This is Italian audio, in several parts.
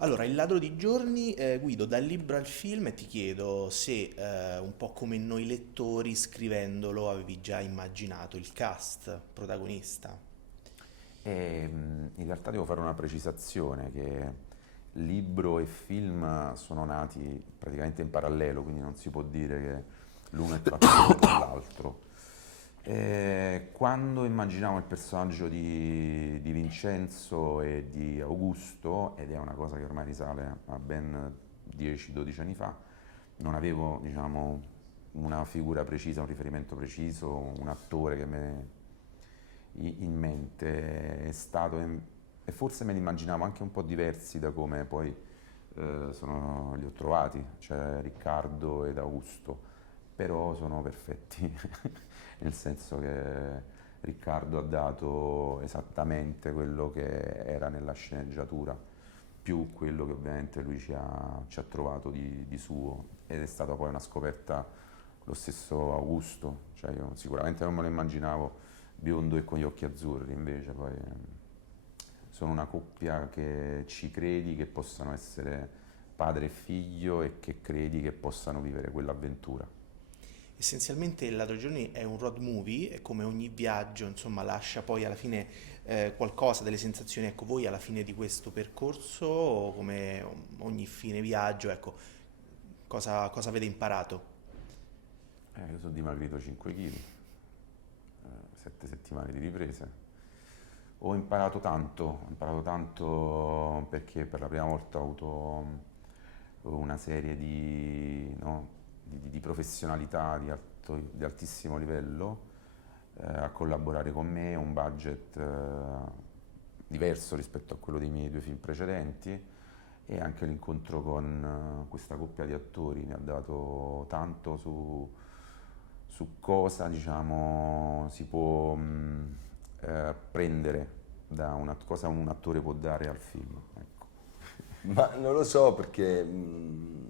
Allora, Il ladro di giorni, Guido, dal libro al film e ti chiedo se, un po' come noi lettori, scrivendolo, avevi già immaginato il cast protagonista. In realtà devo fare una precisazione che libro e film sono nati praticamente in parallelo, quindi non si può dire che l'uno è tratto uno dall'altro. Quando immaginavo il personaggio di Vincenzo e di Augusto, ed è una cosa che ormai risale a ben 10-12 anni fa, non avevo, diciamo, una figura precisa, un riferimento preciso, un attore che me in mente. E forse me li immaginavo anche un po' diversi da come poi li ho trovati, cioè Riccardo ed Augusto, però sono perfetti, nel senso che Riccardo ha dato esattamente quello che era nella sceneggiatura, più quello che ovviamente lui ci ha trovato di suo, ed è stata poi una scoperta lo stesso Augusto, cioè io sicuramente non me lo immaginavo biondo e con gli occhi azzurri, invece poi sono una coppia che ci credi che possano essere padre e figlio e che credi che possano vivere quell'avventura. Essenzialmente Il ladro di giorni è un road movie e come ogni viaggio, insomma, lascia poi alla fine qualcosa, delle sensazioni. Ecco, voi alla fine di questo percorso, o come ogni fine viaggio, ecco, cosa avete imparato? Io sono dimagrito 5 kg, 7 settimane di riprese. Ho imparato tanto perché per la prima volta ho avuto una serie no, di professionalità di altissimo livello a collaborare con me, un budget diverso rispetto a quello dei miei due film precedenti, e anche l'incontro con questa coppia di attori mi ha dato tanto su cosa, diciamo, si può prendere da cosa un attore può dare al film. Ecco. Ma non lo so perché, no,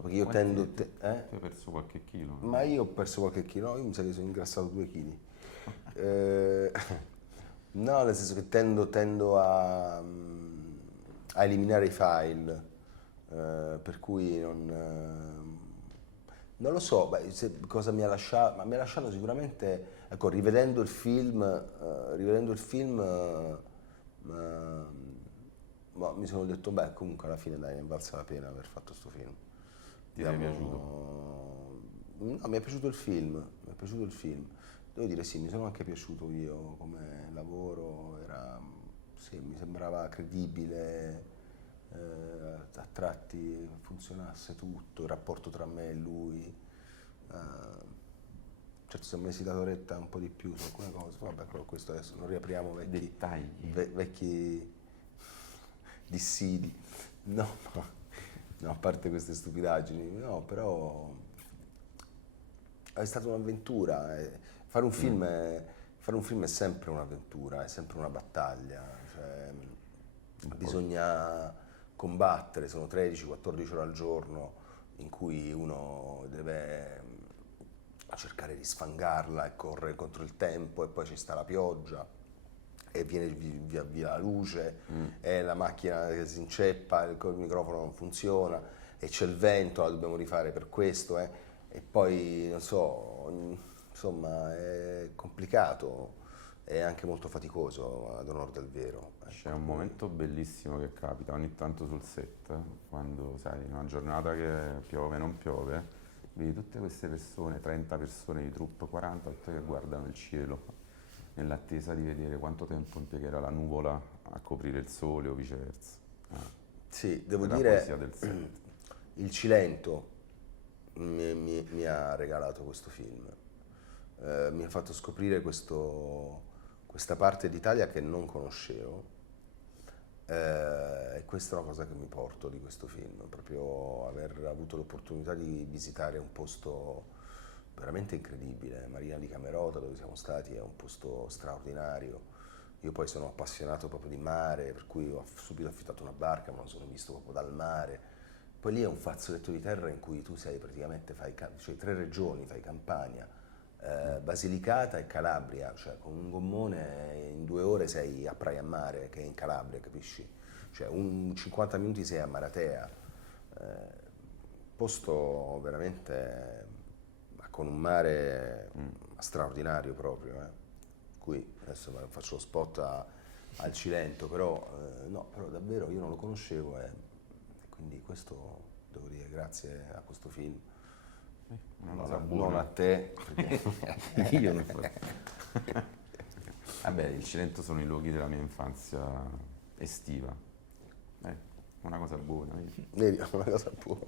perché io Quanti, tendo, tu, tu hai perso qualche chilo? ma io ho perso qualche chilo, no, io mi sa che sono ingrassato 2 kg. Eh, no, nel senso che tendo a eliminare i file, per cui non lo so, beh, cosa mi ha lasciato, ma mi ha lasciato sicuramente, ecco, rivedendo il film, ma mi sono detto, beh, comunque alla fine dai, ne è valsa la pena aver fatto questo film. Ti sei piaciuto? No, mi è piaciuto il film, mi è piaciuto il film. Devo dire sì, mi sono anche piaciuto io come lavoro, sì, mi sembrava credibile, a tratti funzionasse tutto, il rapporto tra me e lui. Certo, siamo messi da retta un po' di più su alcune cose, vabbè, però questo adesso non riapriamo Dettagli. vecchi dissidi. No, no, a parte queste stupidaggini, no, però è stata un'avventura. Fare un film è sempre un'avventura, è sempre una battaglia. Cioè, Un po'. bisogna combattere, sono 13-14 ore al giorno in cui uno deve cercare di sfangarla e correre contro il tempo, e poi ci sta la pioggia e viene via la luce e la macchina che si inceppa, il microfono non funziona e c'è il vento, la dobbiamo rifare per questo, e poi non so, insomma è complicato e anche molto faticoso ad onor del vero. C'è Ecco, un momento bellissimo che capita ogni tanto sul set, quando sai, in una giornata che piove, non piove, vedi tutte queste persone, 30 persone di troupe, 40, tutte che guardano il cielo, nell'attesa di vedere quanto tempo impiegherà la nuvola a coprire il sole o viceversa. sì, devo È la poesia dire, del set. il Cilento mi ha regalato questo film. Mi ha fatto scoprire questa parte d'Italia che non conoscevo, e questa è una cosa che mi porto di questo film, proprio aver avuto l'opportunità di visitare un posto veramente incredibile. Marina di Camerota, dove siamo stati, è un posto straordinario. Io poi sono appassionato proprio di mare, per cui ho subito affittato una barca, me lo sono visto proprio dal mare. Poi lì è un fazzoletto di terra in cui tu sei praticamente, cioè 3 regioni, fai Campania, Basilicata e Calabria, cioè con un gommone in 2 ore sei a Praia a Mare, che è in Calabria, capisci? Cioè un 50 minuti sei a Maratea, posto veramente con un mare straordinario proprio, Qui adesso faccio lo spot al Cilento, però no, però davvero io non lo conoscevo e quindi questo devo dire grazie a questo film. Una Non cosa a, buona. non a te, perché io non Vabbè, il Cilento sono i luoghi della mia infanzia estiva. Una cosa buona. Vedi? vedi, è una cosa buona.